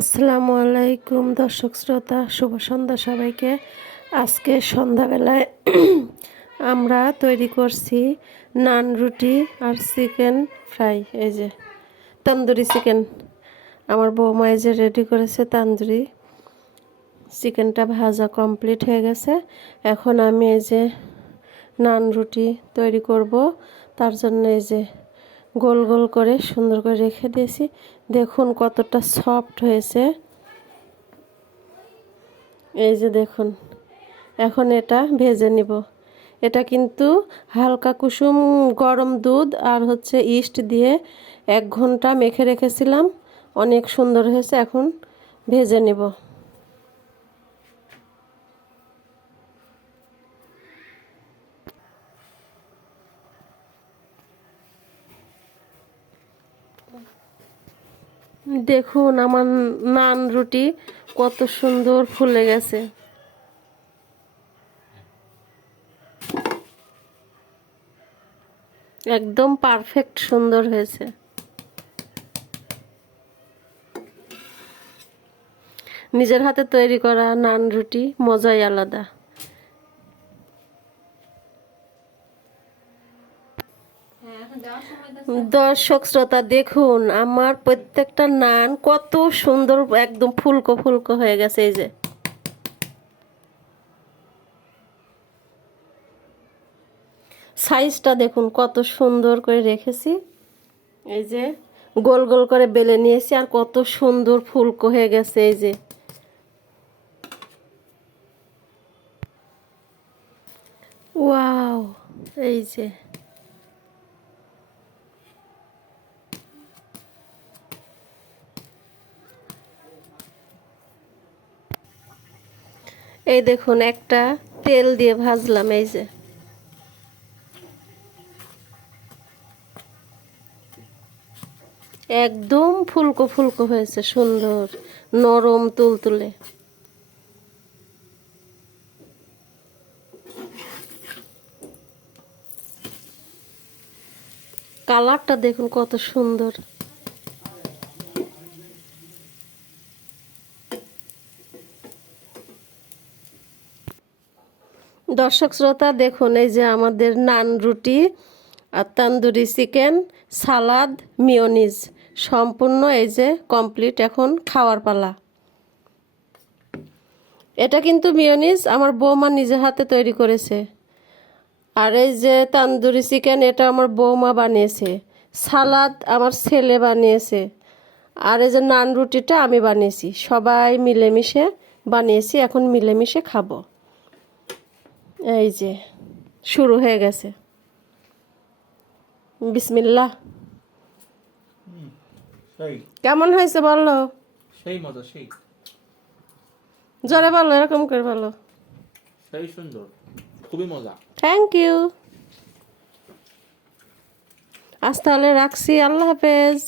আসসালামু আলাইকুম দর্শক শ্রোতা, শুভ সন্ধ্যা সবাইকে। আজকে সন্ধ্যাবেলায় আমরা তৈরি করছি নান রুটি আর চিকেন ফ্রাই। এই যে তন্দুরি চিকেন আমার বৌমা এই যে রেডি করেছে। তন্দুরি চিকেনটা ভাজা কমপ্লিট হয়ে গেছে। এখন আমি এই যে নান রুটি তৈরি করব। তার জন্য এই যে গোল গোল করে সুন্দর করে রেখে দিয়েছি। দেখুন কতটা সফট হয়েছে। এই যে দেখুন, এখন এটা ভেজে নিব। এটা কিন্তু হালকা কুসুম গরম দুধ আর ইস্ট দিয়ে 1 ঘন্টা মেখে রেখেছিলাম। অনেক সুন্দর হয়েছে। এখন ভেজে নিব। দেখুন আমার নান রুটি কত সুন্দর ফুলে গেছে। একদম পারফেক্ট সুন্দর হয়েছে। নিজের হাতে তৈরি করা নান রুটি মজাই আলাদা। দর্শক শ্রোতা দেখুন আমার প্রত্যেকটা নান কত সুন্দর একদম ফুলকো ফুলকো হয়ে গেছে। এই যে সাইজটা দেখুন কত সুন্দর করে রেখেছি। এই যে গোল গোল করে বেলে নিয়েছি আর কত সুন্দর ফুলকো হয়ে গেছে। এই যে ওয়াও, এই যে এই দেখুন একটা তেল দিয়ে ভাজলাম। এই যে একদম ফুলকো ফুলকো হয়েছে, সুন্দর নরম তুলতুলে। কালারটা দেখুন কত সুন্দর। দর্শক শ্রোতা দেখুন এই যে আমাদের নান রুটি আর তন্দুরি চিকেন, সালাদ, মিয়োনিজ সম্পূর্ণ এই যে কমপ্লিট। এখন খাওয়ার পালা। এটা কিন্তু মিয়োনিজ আমার বৌমা নিজের হাতে তৈরি করেছে। আর এই যে তন্দুরি চিকেন এটা আমার বৌমা বানিয়েছে। সালাদ আমার ছেলে বানিয়েছে। আর এই যে নান রুটিটা আমি বানিয়েছি। সবাই মিলেমিশে বানিয়েছি। এখন মিলেমিশে খাবো। এই যে শুরু হয়ে গেছে। বিসমিল্লাহ। কেমন হয়েছে বলো? সেই মজা, সেই জোরে বলো, এরকম করে বলো। সেই সুন্দর, খুবই মজা। Thank you. আজ তাহলে রাখছি। আল্লাহ হাফেজ।